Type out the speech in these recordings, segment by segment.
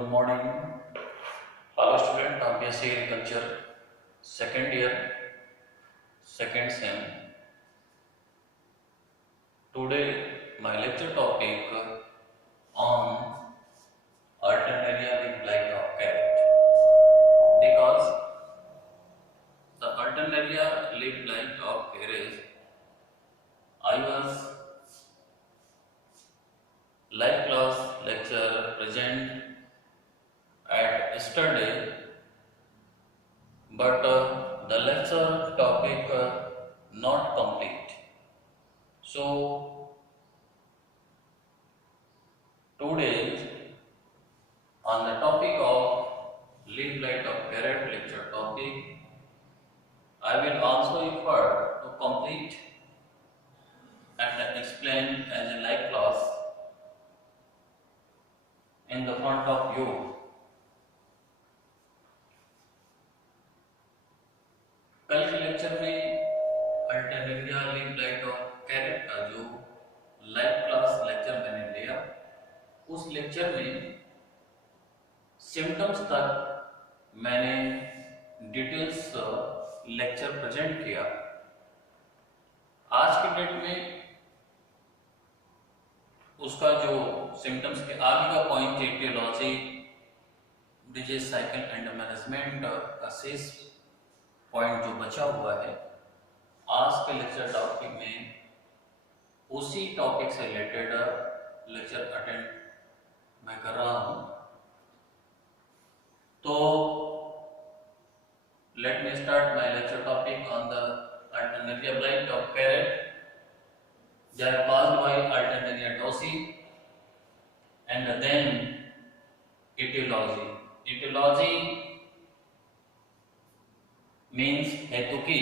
Good morning. Hello student of BSc Agriculture, second year, second sem. Today my lecture topic on alternaria leaf blight of carrot. Because the alternaria leaf blight of carrot, I was live class lecture present at yesterday, but the lecture topic not complete. So today on the topic of leaf blight of carrot lecture topic, I will also effort to complete and explain as a live class in the front of you. कल के lecture में alternaria leaf blight of carrot का जो live class lecture मैंने लिया, उस lecture में symptoms तक मैंने डिटेल्स लेक्चर प्रेजेंट किया। आज के डेट में उसका जो सिम्टम्स के आगे का point etiology, disease cycle and management का शेष पॉइंट जो बचा हुआ है, आज के लेक्चर टॉपिक में उसी टॉपिक से रिलेटेड लेक्चर अटेंड मैं कर रहा हूं। तो let me start my lecture topic on the alternaria blight of carrot. They are caused by Alternaria dossi, and then etiology. Etiology means hetuki.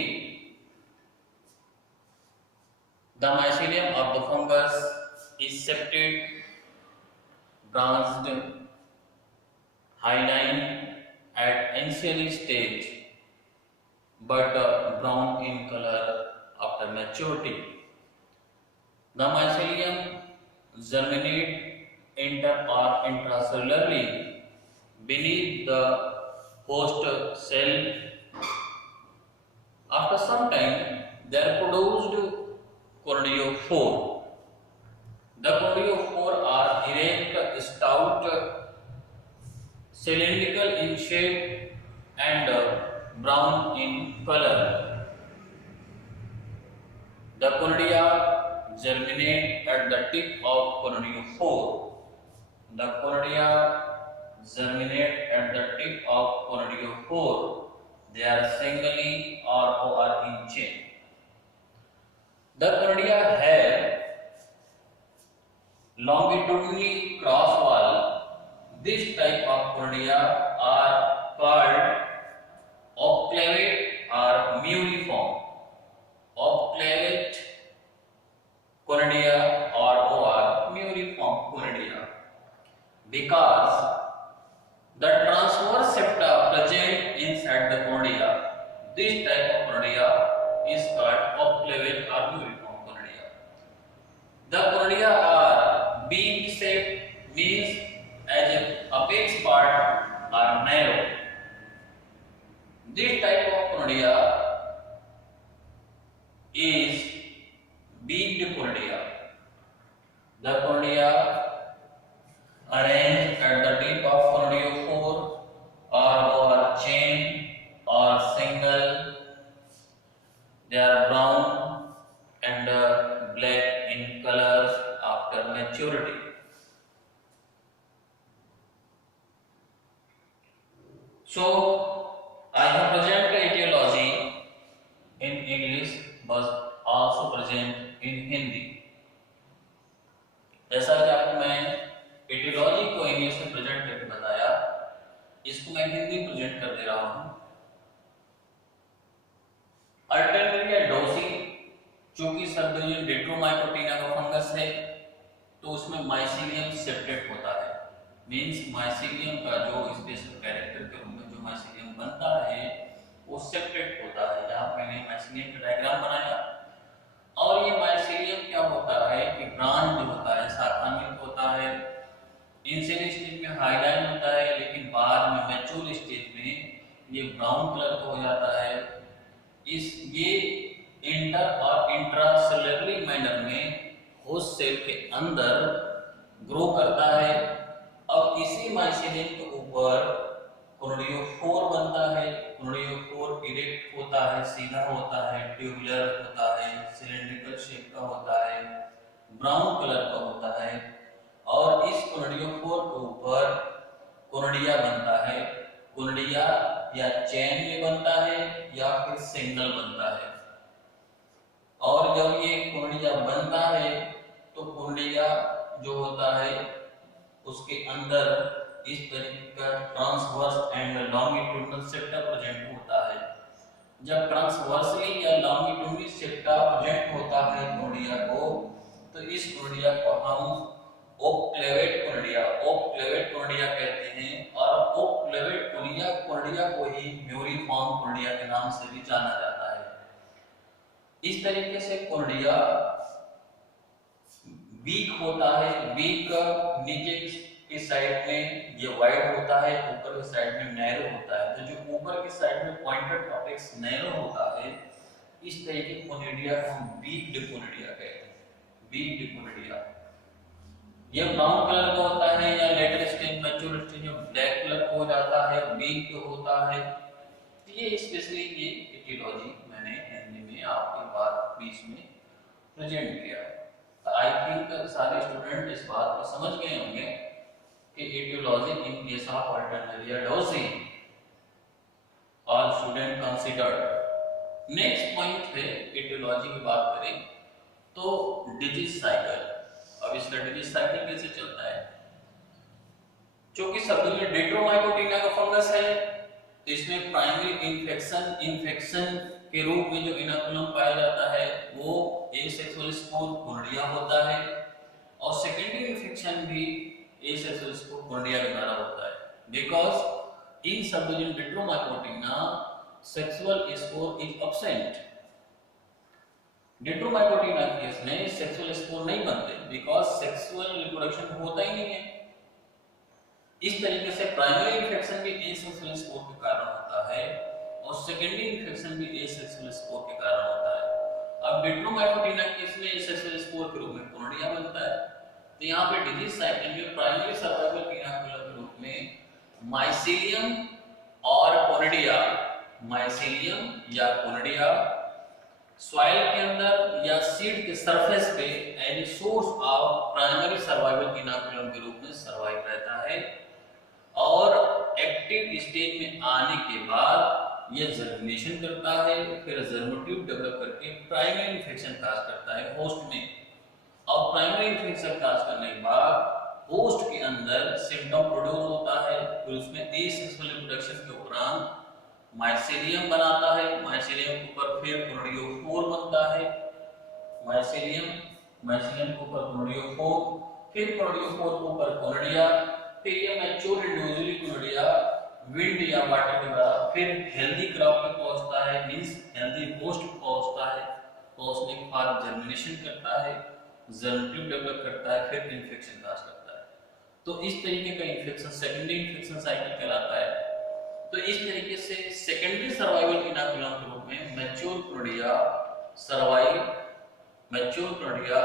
The mycelium of the fungus is septate, branched, hyaline at initial stage, but brown in color after maturity. The mycelium germinate inter or intracellularly beneath the host cell. After some time, they are produced conidiophore. The conidiophore are erect, stout, cylindrical in shape, and brown in color. The conidia germinate at the tip of conidiophore. The conidia germinate at the tip of conidiophore. They are singly or in chain. The conidia have longitudinally cross wall. This type of conidia are called obclavate or muriform. Obclavate conidia or muriform conidia, because the transverse septa present inside the conidia. This type of conidia is called obclavate or muriform conidia. The conidia are bean shaped, means as if apex part are narrow. This type of conidia is beaked conidia. The conidia arranged at the tip of conidiophore or chain or single. They are brown and black in color after maturity. So I have presented etiology in English, but also present in Hindi. जैसा कि आपको मैं aetiology को English में present करके बताया, इसको मैं हिंदी प्रेजेंट कर दे रहा हूं। अल्टरनेरिया डोसी, चूंकि सब डिवीजन डेट्रोमाइकोटिना का फंगस है, तो उसमें माइसीलियम सेप्टेट होता है। मींस माइसीलियम का जो स्पेशल कैरेक्टर के रूप में जो माइसीलियम बनता है वो सेप्टेट होता है। जहां मैंने माइसीलियम का डायग्राम बनाया, और ये माइसीलियम क्या होता है कि ब्रांच होता है, शाखान्वित होता है। इनिशियल स्टेज में हाइलाइन होता है, ब्राउन कलर का हो जाता है। ये इंटर और इंट्रासेलुलरली मैनर में होस्ट सेल के अंदर ग्रो करता है। अब इसी माइसीलियम के ऊपर कोनोडियोफोर बनता है। कोनोडियोफोर इरेक्ट होता है, सीधा होता है, ट्यूबुलर होता है, सिलेंड्रिकल शेप का होता है, ब्राउन कलर का होता है। और इस कोनोडियोफोर के ऊपर कोनोडिया बनता है। कोनोडिया या चेन में बनता है या फिर सिंगल बनता है। और जब ये कोनोडिया बनता है तो कोनोडिया जो होता है उसके अंदर इस तरीके का transverse and longitudinal septa present होता है। जब ट्रांसवर्सली या लॉन्गिट्यूडिनल सेप्टा प्रेजेंट होता है कोनोडिया को, तो इस कोनोडिया को हम ओक्लेवेट कोनोडिया कहते हैं। और ओक्लेवेट कोनोडिया को ही म्यूरिफॉर्म कोनोडिया के नाम से भी जाना जाता है। इस तरीके से कोनोडिया वीक होता है। वीक नीचे की साइड में ये वाइड होता है, ऊपर की साइड में नैरो होता है। तो जो ऊपर की साइड में पॉइंटेड अपेक्स नैरो होता है, इस तरीके की कोनोडिया को हम वीक कोनोडिया कहते हैं। वीक कोनोडिया ये ब्राउन कलर का होता है या लेटर स्टेज मैच्योर स्टेज में ब्लैक कलर का हो जाता है, वीक होता है। तो ये स्पेशली ये एटियोलॉजी मैंने हिंदी में आपके बात बीच में प्रेजेंट किया। आई थिंक सारे स्टूडेंट इस बात को समझ गए होंगे कि etiology in case of alternaria dauci all student considered. Next point है एटियोलॉजी की बात करें तो डिजीज साइकिल। अब इसका डिजीज साइकिल कैसे चलता है? क्योंकि सब्जी में डेट्रोमाइकोटिना का फंगस है तो इसमें प्राइमरी इन्फेक्शन के रूप में जो इनोकुलम पाया जाता है वो एसेक्सुअल स्पोर कोनोडिया होता है। और सेकेंडरी इन्फेक्शन भी एसेक्सुअल स्पोर कोनोडिया के द्वारा होता है। Because in subdivision deuteromycotina sexual spore is absent. Deuteromycotina case में सेक्सुअल स्पोर नहीं बनते बिकॉज सेक्सुअल रिप्रोडक्शन होता ही नहीं है। इस तरीके से प्राइमरी इन्फेक्शन भी एसेक्सुअल स्पोर के कारण होता है और सेकेंडरी इन्फेक्शन भी एसेक्सुअल स्पोर के कारण होता है। अब डेट्रोमाइकोटिना केस में एसेक्सुअल स्पोर के रूप में कोनोडिया बनता है। तो यहाँ पे डिजीज साइकिल में प्राइमरी सर्वाइवल इनोकुलम के रूप में माइसीलियम और कोनोडिया, माइसीलियम या कोनोडिया सॉइल के अंदर या सीड के सरफेस पे as a source of primary survival inoculum के रूप में सर्वाइव रहता है। और एक्टिव स्टेज में आने के बाद यह जर्मिनेशन करता है, फिर जर्मोट्यूब डेवलप करके प्राइमरी इन्फेक्शन काज करता है होस्ट में। और प्राइमरी इन्फेक्शन काज करने के बाद होस्ट के अंदर सिम्टम प्रोड्यूस होता है, फिर उसमें एसेक्सुअल रिप्रोडक्शन के उपरांत माइसीलियम बनाता है। माइसीलियम के ऊपर फिर कोनोडियोफोर बनता है। माइसीलियम के ऊपर कोनोडियोफोर, फिर कोनोडियोफोर के ऊपर कोनोडिया, फिर ये मैच्योर इंडिविजुअली कोनोडिया विंड या वाटर के द्वारा फिर हेल्दी क्रॉप पे पहुंचता है, मींस हेल्दी होस्ट पे पहुंचता है। पहुंचने के बाद जर्मिनेशन करता है, जर्मोट्यूब डेवलप करता है, फिर इन्फेक्शन काज करता है। तो इस तरीके का इन्फेक्शन सेकेंडरी इन्फेक्शन साइकिल कहलाता है। तो इस तरीके से सेकेंडरी सर्वाइवल इनोकुलम के रूप में mature conidia survive, mature conidia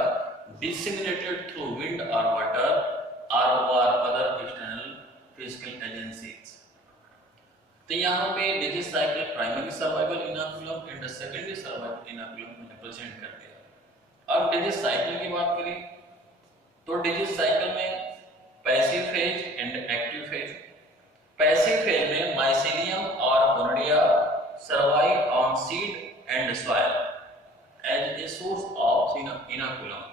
disseminated through wind और वाटर और अदर एक्सटर्नल फिजिकल एजेंसीज। तो यहाँ पे disease cycle primary survival inoculum and secondary survival inoculum में रिप्रेजेंट कर दिया। अब डिजीज साइकिल की बात करें तो डिजीज साइकिल में passive phase and active phase. Passive phase में माइसीलियम और conidia survive on seed and soil as a source of inoculum.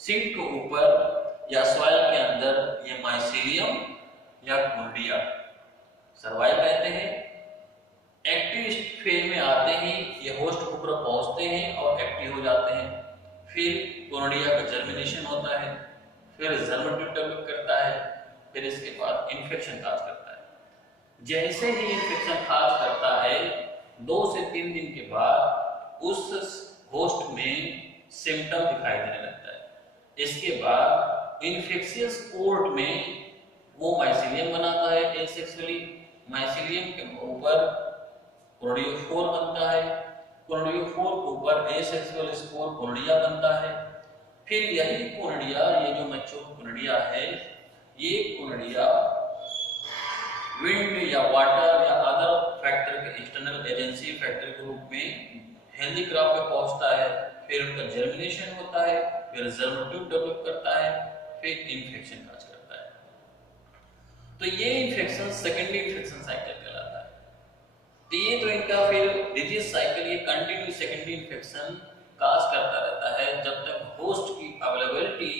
Seed के ऊपर या सॉइल के अंदर ये माइसीलियम या कोनोडिया सर्वाइव रहते हैं। एक्टिव फेज में आते ही ये होस्ट के ऊपर पहुंचते हैं और एक्टिव हो जाते हैं। फिर कोनोडिया का जर्मिनेशन होता है, फिर जर्मोट्यूब डेवलप करता है, फिर इसके बाद इन्फेक्शन काज करता है। जैसे ही इन्फेक्शन काज करता है 2 से 3 दिन के बाद उस होस्ट में सिम्टम दिखाई देने लगता है। इसके बाद इन्फेक्शियस पोर्ट में वो माइसीलियम बनाता है एसेक्सुअली। माइसीलियम के ऊपर कोर्डियोफोर बनता है। कोर्डियोफोर के ऊपर एसेक्सुअल स्पोर कोर्डिया बनता है। फिर यही कोर्डिया, ये जो मैच्योर कोर्डिया है, ये कोर्डिया विंड या वाटर या अदर फैक्टर के एक्सटर्नल एजेंसी फैक्टर के रूप में हेल्दी क्रॉप में पहुंचता है। फिर उनका जर्मिनेशन होता है, फिर जर्मोट्यूब डेवलप करता है, फिर इन्फेक्शन काज करता है। तो ये इन्फेक्शन सेकेंडरी इन्फेक्शन साइकिल कहलाता है। तो ये तो इनका फिर डिजीज साइकिल, ये कंटिन्यू सेकेंडरी इन्फेक्शन काज करता रहता है जब तक होस्ट की अवेलेबिलिटी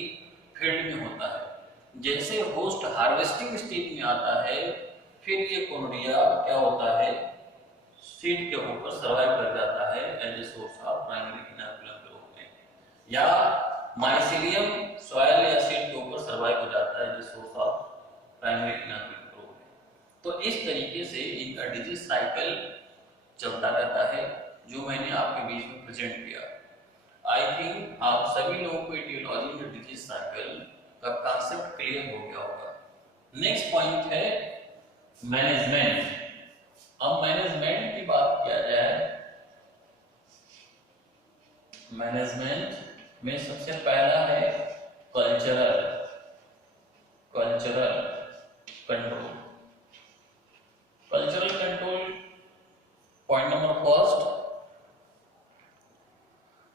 फील्ड में होता है। जैसे होस्ट हार्वेस्टिंग स्टेज में आता है, फिर ये कोर्डिया क्या होता है, सीड के ऊपर सर्वाइव कर जाता है as a source of primary inoculum के रूप में, या माइसीलियम सॉइल या सीड के ऊपर सर्वाइव हो जाता है as a source of primary inoculum के रूप में। तो इस तरीके से इनका डिजीज साइकिल चलता रहता है, जो मैंने आपके बीच में प्रेजेंट किया। आई थिंक आप सभी लोगों को एटियोलॉजी में डिजीज साइकिल का कॉन्सेप्ट क्लियर हो गया होगा। नेक्स्ट पॉइंट है मैनेजमेंट। अब मैनेजमेंट की बात किया जाए, मैनेजमेंट में सबसे पहला है cultural control. Cultural control point number first,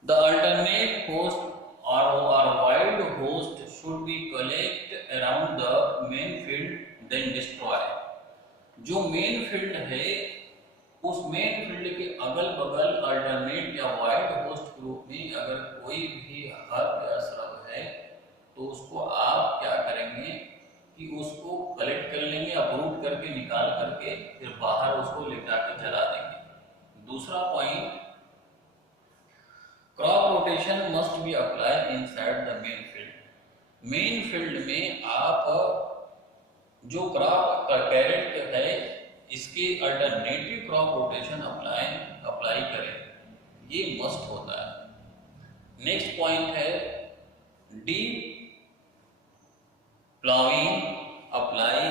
the alternate host or wild host should be collect around the main field then destroy। जो मेन फील्ड है उस मेन फील्ड के अगल बगल अल्टरनेट या वाइल्ड होस्ट के रूप में अगर कोई भी हर्ब या श्रब है तो उसको आप क्या करेंगे कि उसको कलेक्ट कर लेंगे, अपरूट करके निकाल करके फिर बाहर उसको ले जाके जला देंगे। दूसरा point, crop rotation must be apply inside the main field. Main field में आप जो क्रॉप का कैरेट है इसके अल्टरनेटिव क्रॉप रोटेशन अप्लाई करें, ये मस्ट होता है। नेक्स्ट पॉइंट है deep ploughing apply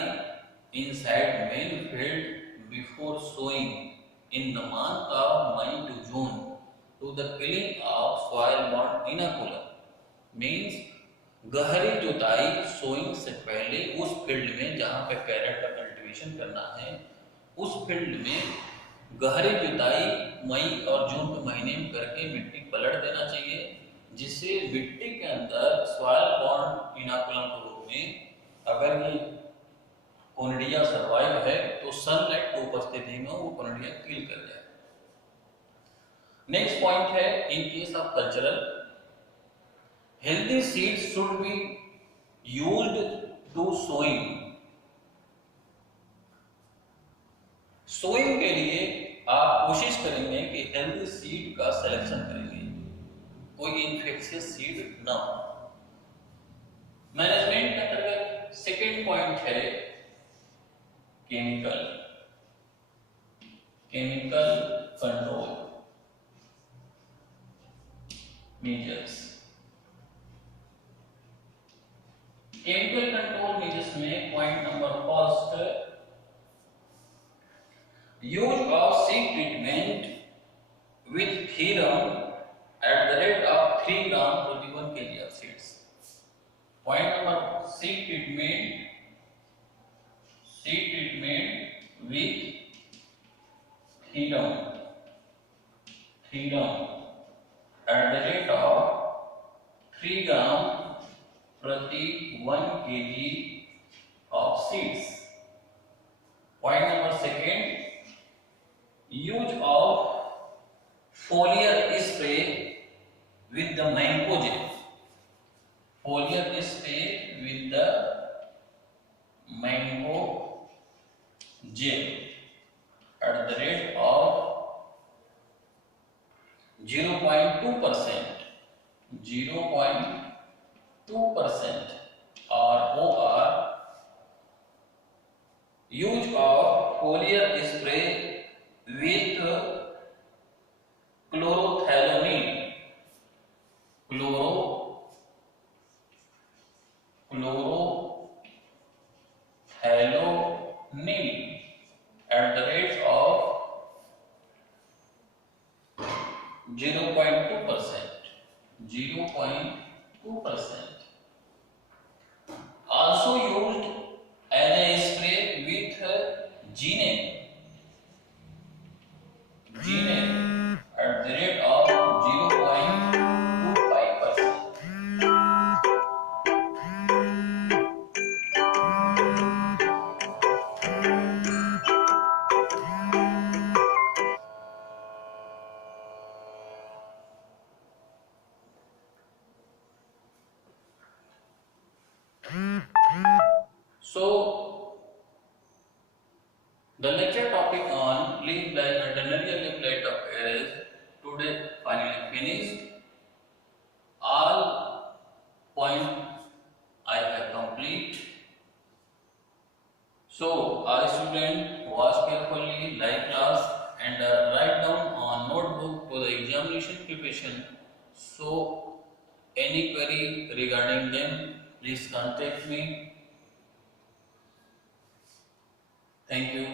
inside main field before sowing in the month of May to June to the killing of soil borne inoculum। means गहरी जुताई sowing से पहले उस फील्ड में जहां पे कैरेट का कल्टीवेशन करना है उस फील्ड में गहरी जुताई मई और जून के महीने में करके मिट्टी पलट देना चाहिए, जिससे मिट्टी के अंदर सॉइल बॉर्न इनोकुलम के रूप में अगर ये कोर्डिया सर्वाइव है तो सनलाइट की उपस्थिति में वो कोर्डिया किल कर जाए। नेक्स्ट पॉइंट है in case of cultural, healthy seeds should be used to sowing. Sowing के लिए आप कोशिश करेंगे कि हेल्दी सीड का सिलेक्शन करेंगे, कोई इन्फेक्शियस सीड ना हो। मैनेजमेंट के अंतर्गत सेकेंड पॉइंट है chemical control measures. Chemical control measures में point number first, use of seed treatment with thiram at the rate of 3 gram प्रति 1 kg of seeds. Point number seed treatment with thiram at the rate of 3 gram प्रति 1 kg of seeds। Point number second, use of foliar spray with the mango gel। Foliar spray with the mango gel at the rate of 0.2% or use of foliar spray with chlorothalonil at the rate of 0.2%. 0.2%. Also used as a spray with GNA at the rate of 0.25%. So, the lecture topic on leaf blight and Tenerian leaf blight of Aries today finally finished. All points I have complete. So, our student watch carefully live class and write down on notebook for the examination preparation. So, any query regarding them, please contact me. Thank you.